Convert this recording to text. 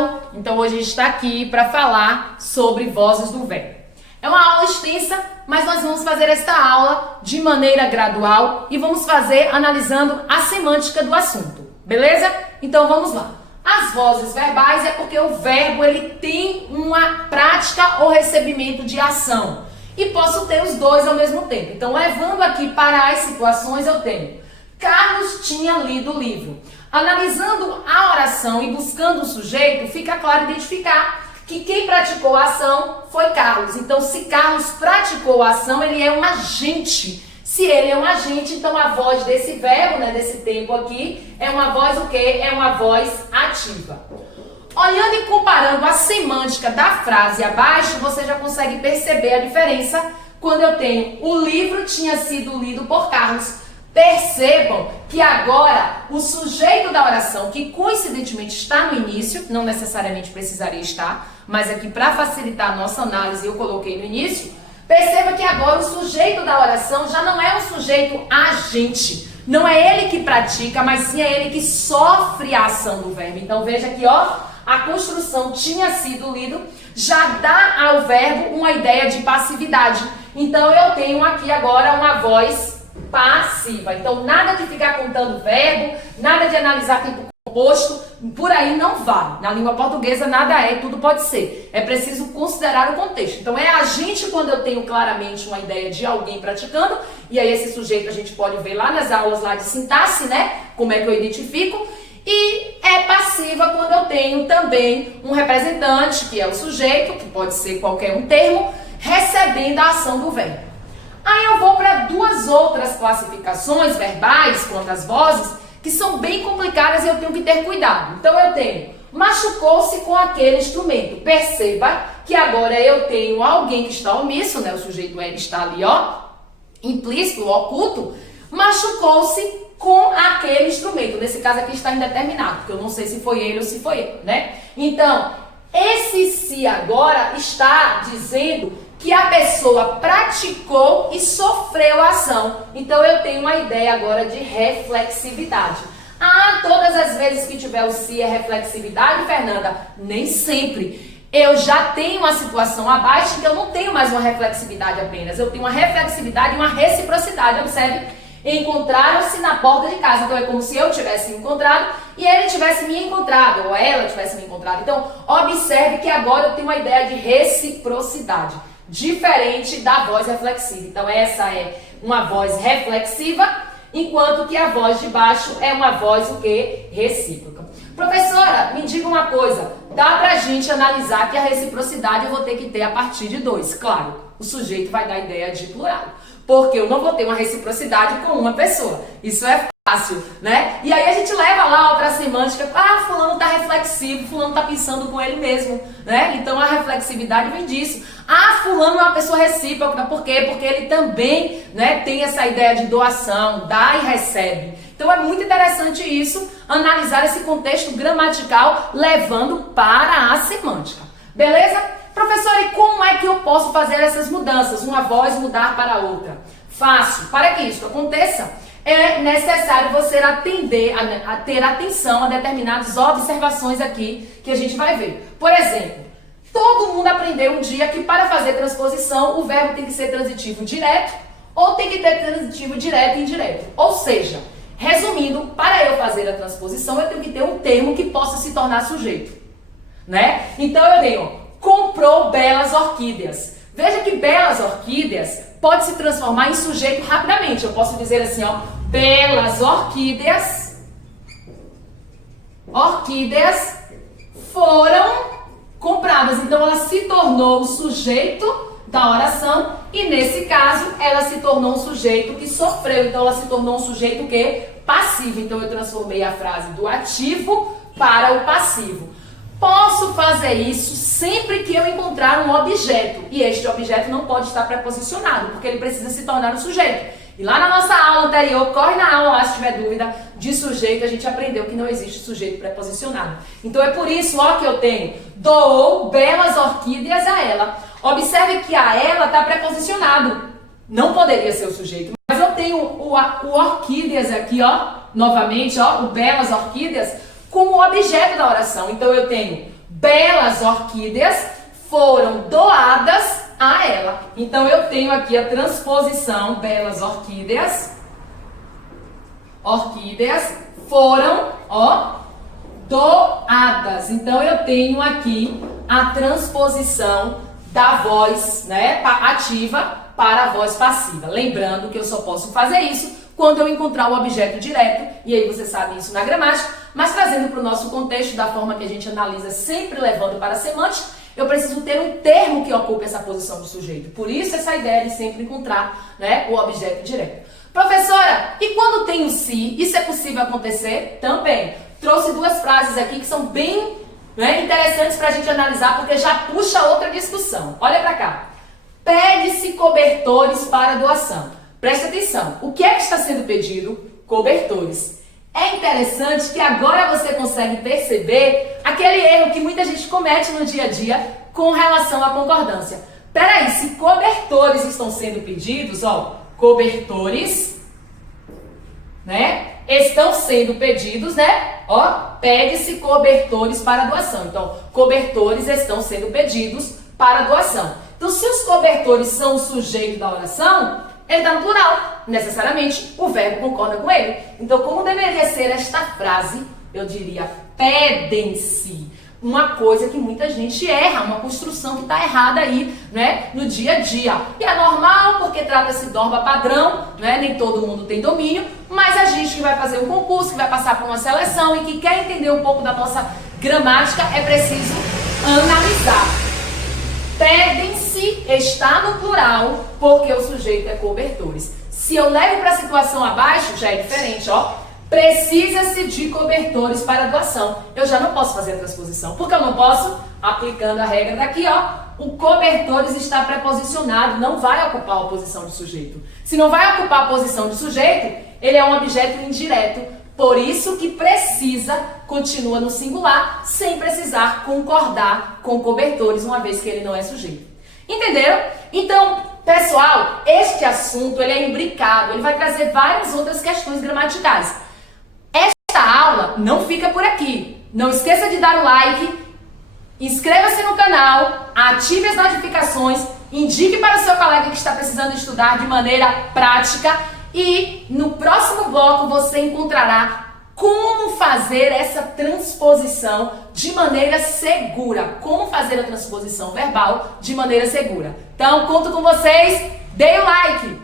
pessoal! Então hoje a gente está aqui para falar sobre vozes do verbo. É uma aula extensa, mas nós vamos fazer esta aula de maneira gradual e vamos fazer analisando a semântica do assunto, beleza? Então vamos lá. As vozes verbais é porque o verbo ele tem uma prática ou recebimento de ação e posso ter os dois ao mesmo tempo. Então levando aqui para as situações eu tenho Carlos tinha lido o livro. Analisando a oração e buscando o sujeito, fica claro identificar que quem praticou a ação foi Carlos. Então, se Carlos praticou a ação, ele é um agente. Se ele é um agente, então a voz desse verbo, né, desse tempo aqui, é uma voz o quê? É uma voz ativa. Olhando e comparando a semântica da frase abaixo, você já consegue perceber a diferença quando eu tenho o livro tinha sido lido por Carlos. Percebam que agora o sujeito da oração, que coincidentemente está no início, não necessariamente precisaria estar, mas aqui para facilitar a nossa análise eu coloquei no início, perceba que agora o sujeito da oração já não é um sujeito agente, não é ele que pratica, mas sim é ele que sofre a ação do verbo. Então veja aqui, ó, a construção tinha sido lido, já dá ao verbo uma ideia de passividade. Então eu tenho aqui agora uma voz passiva. Então, nada de ficar contando verbo, nada de analisar tempo composto, por aí não vai. Na língua portuguesa, nada é, tudo pode ser. É preciso considerar o contexto. Então, é agente quando eu tenho claramente uma ideia de alguém praticando, e aí esse sujeito a gente pode ver lá nas aulas lá de sintaxe, né? Como é que eu identifico. E é passiva quando eu tenho também um representante, que é o sujeito, que pode ser qualquer um termo, recebendo a ação do verbo. Aí eu vou para duas outras classificações verbais quanto às vozes que são bem complicadas e eu tenho que ter cuidado. Então eu tenho machucou-se com aquele instrumento. Perceba que agora eu tenho alguém que está omisso, né? O sujeito ele está ali, ó, implícito, oculto. Machucou-se com aquele instrumento. Nesse caso aqui está indeterminado, porque eu não sei se foi ele ou se foi ele, né? Então, esse se agora está dizendo que a pessoa praticou e sofreu a ação. Então eu tenho uma ideia agora de reflexividade. Ah, todas as vezes que tiver o se é reflexividade, Fernanda? Nem sempre. Eu já tenho uma situação abaixo que eu não tenho mais uma reflexividade apenas. Eu tenho uma reflexividade e uma reciprocidade. Observe, encontraram-se na porta de casa. Então é como se eu tivesse me encontrado e ele tivesse me encontrado, ou ela tivesse me encontrado. Então observe que agora eu tenho uma ideia de reciprocidade, diferente da voz reflexiva. Então essa é uma voz reflexiva, enquanto que a voz de baixo é uma voz o quê? Recíproca. Professora, me diga uma coisa, dá pra gente analisar que a reciprocidade eu vou ter que ter a partir de dois. Claro, o sujeito vai dar a ideia de plural, porque eu não vou ter uma reciprocidade com uma pessoa. Isso é fácil, né? E aí a gente leva lá para a semântica, fulano tá reflexivo, fulano tá pensando com ele mesmo, né? Então a reflexividade vem disso. Fulano é uma pessoa recíproca, por quê? Porque ele também, né, tem essa ideia de doação, dá e recebe. Então é muito interessante isso, analisar esse contexto gramatical levando para a semântica. Beleza? Professora, e como é que eu posso fazer essas mudanças? Uma voz mudar para outra? Fácil. Para que isso aconteça, é necessário você atender, a ter atenção a determinadas observações aqui que a gente vai ver. Por exemplo, todo mundo aprendeu um dia que para fazer transposição o verbo tem que ser transitivo direto ou tem que ter transitivo direto e indireto. Ou seja, resumindo, para eu fazer a transposição eu tenho que ter um termo que possa se tornar sujeito, né? Então eu tenho, comprou belas orquídeas. Veja que belas orquídeas pode se transformar em sujeito rapidamente. Eu posso dizer assim, ó, belas orquídeas foram compradas. Então ela se tornou o sujeito da oração e nesse caso ela se tornou um sujeito que sofreu. Então ela se tornou um sujeito que passivo. Então eu transformei a frase do ativo para o passivo. Posso fazer isso sempre que eu encontrar um objeto. E este objeto não pode estar preposicionado, porque ele precisa se tornar um sujeito. E lá na nossa aula anterior, corre na aula lá se tiver dúvida de sujeito, a gente aprendeu que não existe sujeito preposicionado. Então é por isso, ó, que eu tenho doou belas orquídeas a ela. Observe que a ela está preposicionado. Não poderia ser o sujeito. Mas eu tenho o orquídeas aqui, ó, novamente, ó, o belas orquídeas, como objeto da oração. Então eu tenho belas orquídeas foram doadas a ela. Então eu tenho aqui a transposição, belas orquídeas foram, doadas. Então eu tenho aqui a transposição da voz, né, ativa para a voz passiva. Lembrando que eu só posso fazer isso quando eu encontrar o objeto direto, e aí você sabe isso na gramática, mas trazendo para o nosso contexto, da forma que a gente analisa, sempre levando para a semântica, eu preciso ter um termo que ocupe essa posição do sujeito. Por isso essa ideia de sempre encontrar, né, o objeto direto. Professora, e quando tem o se, isso é possível acontecer? Também. Trouxe duas frases aqui que são bem, né, interessantes para a gente analisar, porque já puxa outra discussão. Olha para cá. Pede-se cobertores para doação. Presta atenção. O que é que está sendo pedido? Cobertores. É interessante que agora você consegue perceber aquele erro que muita gente comete no dia a dia com relação à concordância. Peraí, se cobertores estão sendo pedidos, cobertores, né, estão sendo pedidos, né, pede-se cobertores para doação. Então, cobertores estão sendo pedidos para doação. Então, se os cobertores são o sujeito da oração, ele está no plural. Necessariamente, o verbo concorda com ele. Então, como deveria ser esta frase? Eu diria, pedem-se. Uma coisa que muita gente erra, uma construção que está errada aí, né, no dia a dia. E é normal, porque trata-se de norma padrão, né, nem todo mundo tem domínio, mas a gente que vai fazer um concurso, que vai passar por uma seleção e que quer entender um pouco da nossa gramática, é preciso analisar. Pedem-se está no plural porque o sujeito é cobertores. Se eu levo para a situação abaixo, já é diferente, Precisa-se de cobertores para doação. Eu já não posso fazer a transposição, porque eu não posso, aplicando a regra daqui, o cobertores está preposicionado, não vai ocupar a posição de sujeito. Se não vai ocupar a posição de sujeito, ele é um objeto indireto. Por isso que precisa, continua no singular, sem precisar concordar com cobertores, uma vez que ele não é sujeito. Entenderam? Então, pessoal, este assunto ele é imbricado, ele vai trazer várias outras questões gramaticais. Esta aula não fica por aqui. Não esqueça de dar o like, inscreva-se no canal, ative as notificações, indique para o seu colega que está precisando estudar de maneira prática e no próximo bloco você encontrará como fazer essa transposição de maneira segura. Como fazer a transposição verbal de maneira segura. Então, conto com vocês. Dê o like!